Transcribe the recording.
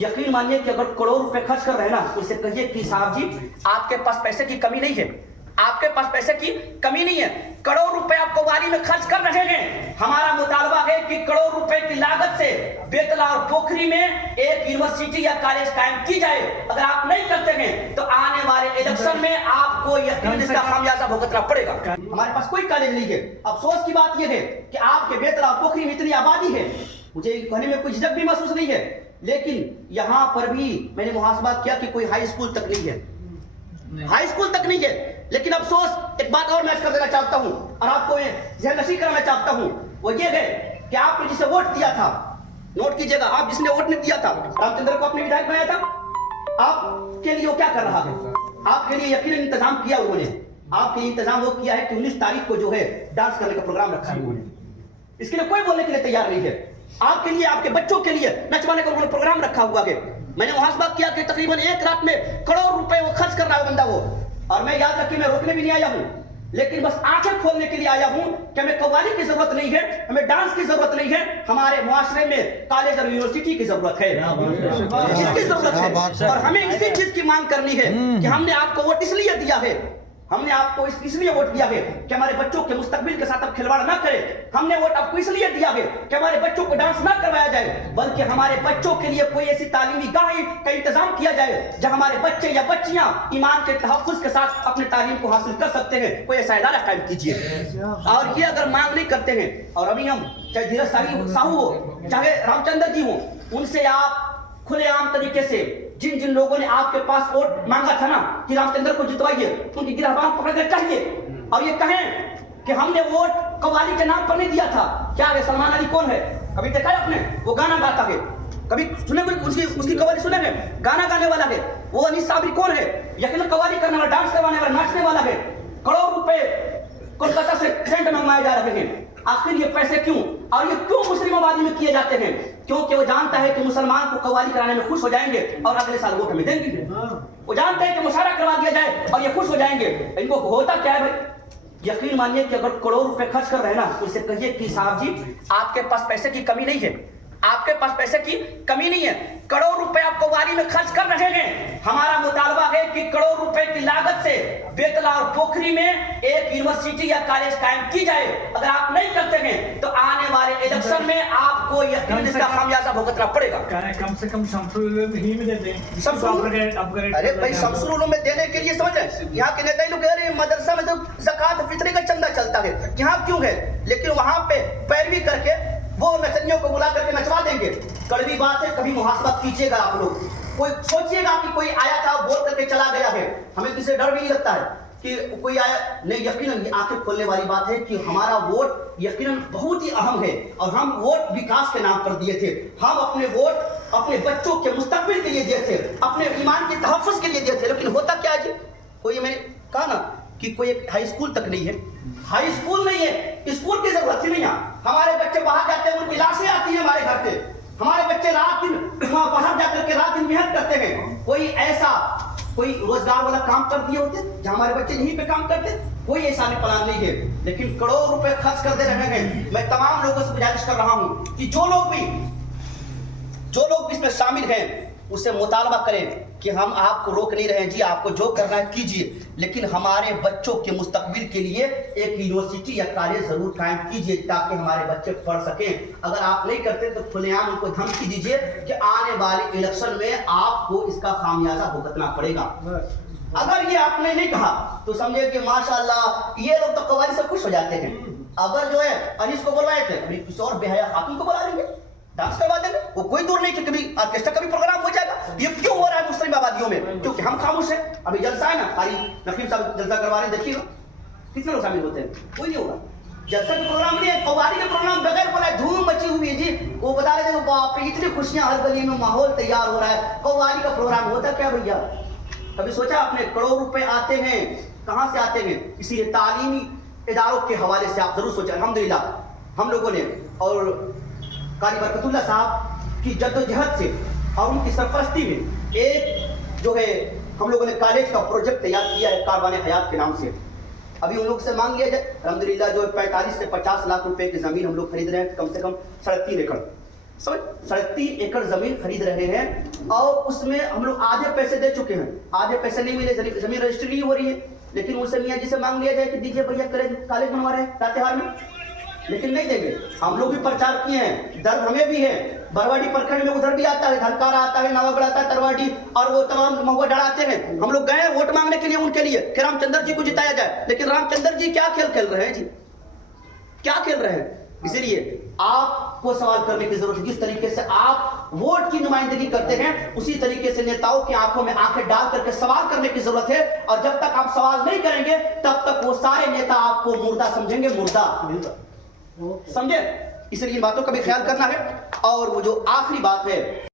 यकीन मानिए कि अगर करोड़ रुपए खर्च कर रहे हैं ना, तो उसे कहिए कि साहब जी आपके पास पैसे की कमी नहीं है, आपके पास पैसे की कमी नहीं है। करोड़ रुपए आप कव्वाली में खर्च कर रहे हैं। हमारा मुतालबा है कि करोड़ रुपए की लागत से बेतला और पोखरी में एक यूनिवर्सिटी या कॉलेज कायम की जाए। अगर आप नहीं करते हैं तो आने वाले इलेक्शन में आपको यकीन इसका खामियाजा भुगतना पड़ेगा। हमारे पास कोई कॉलेज नहीं है। अफसोस की बात यह है कि आपके बेतला और पोखरी में इतनी आबादी है, मुझे कहने में कुछ झिझक भी महसूस नहीं है, लेकिन यहाँ पर भी मैंने मुहासबा किया कि कोई हाई स्कूल तक नहीं है, हाई स्कूल तक नहीं है। लेकिन अफसोस एक बात और मैं कर देना चाहता हूँ और आपको ज़हननशीं कराना चाहता हूँ, वो ये है कि आपने जिसे वोट दिया था, नोट कीजिएगा, आप जिसने वोट नहीं दिया था, रामचंद्र को अपने विधायक बनाया था, आपके लिए वो क्या कर रहा है? आपके लिए यकीनन इंतजाम किया उन्होंने, आपके लिए इंतजाम वो किया है कि 19 तारीख को जो है डांस करने का प्रोग्राम रखा है उन्होंने। इसके लिए कोई बोलने के लिए तैयार नहीं है। आपके लिए, आपके बच्चों के लिए नचवाने का उन्होंने प्रोग्राम रखा हुआ है। मैंने मुहासबा किया कि तकरीबन एक रात में करोड़ रुपए वो खर्च कर रहा है बंदा वो। और मैं याद रखिए, मैं रोकने भी नहीं आया हूँ, लेकिन बस आंखें खोलने के लिए आया हूँ कि हमें कव्वाली की जरूरत नहीं है, हमें डांस की जरूरत नहीं है, हमारे मुआशरे में कॉलेज और यूनिवर्सिटी की जरूरत है, इसकी जरूरत है। और हमें इसी चीज की मांग करनी है कि हमने आपको वोट इसलिए दिया है, हमने आपको इसलिए वोट दिया है कि हमारे बच्चों के मुस्तकबिल के साथ आप खिलवाड़ ना करें। हमने वोट आपको इसलिए दिया है कि हमारे बच्चों को डांस ना करवाया जाए, बल्कि हमारे बच्चों के लिए कोई ऐसी तालीमी गाह का इंतजाम किया जाए जहां हमारे बच्चे या बच्चियां ईमान के तहफ्फुज़ के साथ अपने तालीम को हासिल कर सकते हैं। कोई ऐसा इदारा कायम कीजिए। और ये अगर मांग नहीं करते हैं, और अभी हम चाहे धीरज साहू हो, चाहे रामचंद्र जी हो, उनसे आप खुलेआम तरीके से जिन जिन लोगों ने आपके पास वोट मांगा था ना कि रामचंद्र को जितवाइए, उनकी गिरफ्तार पकड़ना चाहिए और ये कहें कि हमने वोट कव्वाली के नाम पर नहीं दिया था। क्या है सलमान अली कौन है? कभी देखा है आपने? वो गाना गाता है, कभी सुने कोई उसकी कव्वाली सुने हैं? गाना गाने वाला है। वो अनीस साबरी कौन है? यकीनन कव्वाली करने वाला, डांस करवाने वाला, नाचने वाला है। करोड़ रुपए कोलकाता से टेंट मंगवाए जा रहे हैं। आखिर ये पैसे क्यों, और ये क्यों मुस्लिम आबादी में किए जाते हैं? क्योंकि वो जानता है कि मुसलमान को कव्वाली कराने में खुश हो जाएंगे और अगले साल वोट हमें देंगे। वो जानते हैं कि मुशारा करवा दिया जाए और ये खुश हो जाएंगे। इनको होता क्या है भाई? यकीन मानिए कि अगर करोड़ रुपए खर्च कर रहे हैं ना, तो उसे कहिए कि साहब जी आपके पास पैसे की कमी नहीं है, आपके पास पैसे की कमी नहीं है। करोड़ रुपए आप कव्वाली में खर्च कर रहे हैं। हमारा मुतालबा है कि करोड़ रुपए की लागत से बेतला और पोखरी में एक यूनिवर्सिटी या कॉलेज कायम की जाए। अगर आप नहीं करते हैं तो आने वाले इलेक्शन में आपको यकीन इसका खामियाजा भुगतना पड़ेगा। कम से कम शमसुल ही में दे दें। अरे भाई शमसुल में देने के लिए समझ रहे, यहाँ के नेता लोग कह रहे हैं मदरसा में तो ज़कात फितरे का चंदा चलता है, यहाँ क्यों है? लेकिन वहां पे पैरवी करके वो नचनियों को बुला करके नचवा देंगे। कड़वी बात है, कभी मुहासबा कीजिएगा आप लोग। कोई सोचिएगा कि कोई आया था बोल करके चला गया है, हमें किसी डर भी नहीं लगता है कि कोई आया नहीं। यकीनन आंखें खोलने वाली बात है कि हमारा वोट यकीनन बहुत ही अहम है और हम वोट विकास के नाम पर दिए थे। हम अपने वोट अपने बच्चों के मुस्तकबिल के लिए दिए थे, अपने ईमान के तहफ्फुज़ के लिए दिए थे। लेकिन होता क्या है, कोई मैंने कहा ना कि कोई एक हाई स्कूल तक नहीं है, हाई स्कूल नहीं है, स्कूल की जरूरत ही नहीं है। हमारे बच्चे बाहर जाते हैं, उनकी लाशें आती हैं हमारे घर पे। हमारे बच्चे रात दिन बाहर जाकर के रात दिन मेहनत करते हैं। कोई ऐसा कोई रोजगार वाला काम कर दिए होते जहां हमारे बच्चे यहीं पे काम करते, कोई ऐसा प्लान नहीं है। लेकिन करोड़ रुपए खर्च कर दे रहे हैं। मैं तमाम लोगों से गुजारिश कर रहा हूं कि जो लोग भी इसमें शामिल हैं उससे मुतालबा करें कि हम आपको रोक नहीं रहे हैं जी, आपको जो करना है कीजिए, लेकिन हमारे बच्चों के मुस्तकबिल के लिए एक यूनिवर्सिटी या कॉलेज जरूर कायम कीजिए ताकि हमारे बच्चे पढ़ सकें। अगर आप नहीं करते तो खुलेआम उनको धमकी दीजिए कि आने वाले इलेक्शन में आपको इसका खामियाजा भुगतना पड़ेगा। अगर ये आपने नहीं कहा तो समझे कि माशाअल्लाह ये लोग तो कव्वाली से खुश हो जाते हैं। अगर जो है अनीस को बुलवाए थे, अभी किसी और बेहया खातून को बुला लेंगे, डांस करवा देंगे, वो कोई दूर नहीं कि कभी ऑर्केस्ट्रा का भी प्रोग्राम हो जाएगा। ये क्यों हो रहा है मुस्लिम आबादियों में? क्योंकि हम खामोश हैं। अभी जलसा है ना, कारी नकीम साहब जलसा करवा रहे हैं, देखिएगा कितने लोग शामिल होते हैं, कोई नहीं होगा। जलसा का प्रोग्राम नहीं है, कव्वाली का प्रोग्राम बगैर बोला धूम मची हुई है जी। वो बता रहे थे बाप रे इतनी खुशियां, हर गली में माहौल तैयार हो रहा है। कव्वाली का प्रोग्राम होता क्या भैया? कभी सोचा आपने? करोड़ रुपए आते हैं, कहां से आते हैं? इसीलिए तालीमी इदारों के हवाले से आप जरूर सोचें। अल्हम्दुलिल्लाह हम लोगों ने और कारी बरकतुल्लाह साहब की जद्दोजहद से और उनकी सरपरस्ती में एक जो है हम लोगों ने कॉलेज का प्रोजेक्ट तैयार किया है कारवाने हयात के नाम से। अभी उन लोग से मांग लिया जाए, अल्हम्दुलिल्लाह जो 45 से 50 लाख रुपए की जमीन हम लोग खरीद रहे हैं, कम से कम 3.5 एकड़। समझ 3.5 एकड़ जमीन खरीद रहे हैं और उसमें हम लोग आधे पैसे दे चुके हैं, आधे पैसे नहीं मिले, जमीन रजिस्ट्री नहीं हो रही है। लेकिन उनसे मियाँ जी से मांग लिया जाए कि दीजिए भैया, कॉलेज बनवा रहे हैं लातेहार में, लेकिन नहीं देंगे। हम लोग भी प्रचार किए हैं, दर्द हमें भी है। बरवाडी प्रखंड में उधर भी आता है, धनकारा आता है, नवागढ़ आता है, तरवाडी और वो तमाम महुआ डर आते हैं। हम लोग गए वोट मांगने के लिए उनके लिए कि रामचंद्र जी को जिताया जाए, लेकिन रामचंद्र जी क्या खेल खेल रहे हैं जी, क्या खेल रहे हैं। इसलिए आपको सवाल करने की जरूरत है। जिस तरीके से आप वोट की नुमाइंदगी करते हैं, उसी तरीके से नेताओं की आंखों में आंखें डाल करके सवाल करने की जरूरत है। और जब तक आप सवाल नहीं करेंगे तब तक वो सारे नेता आपको मुर्दा समझेंगे, मुर्दा समझे। इसलिए इन बातों का भी ख्याल करना है। और वो जो आखिरी बात है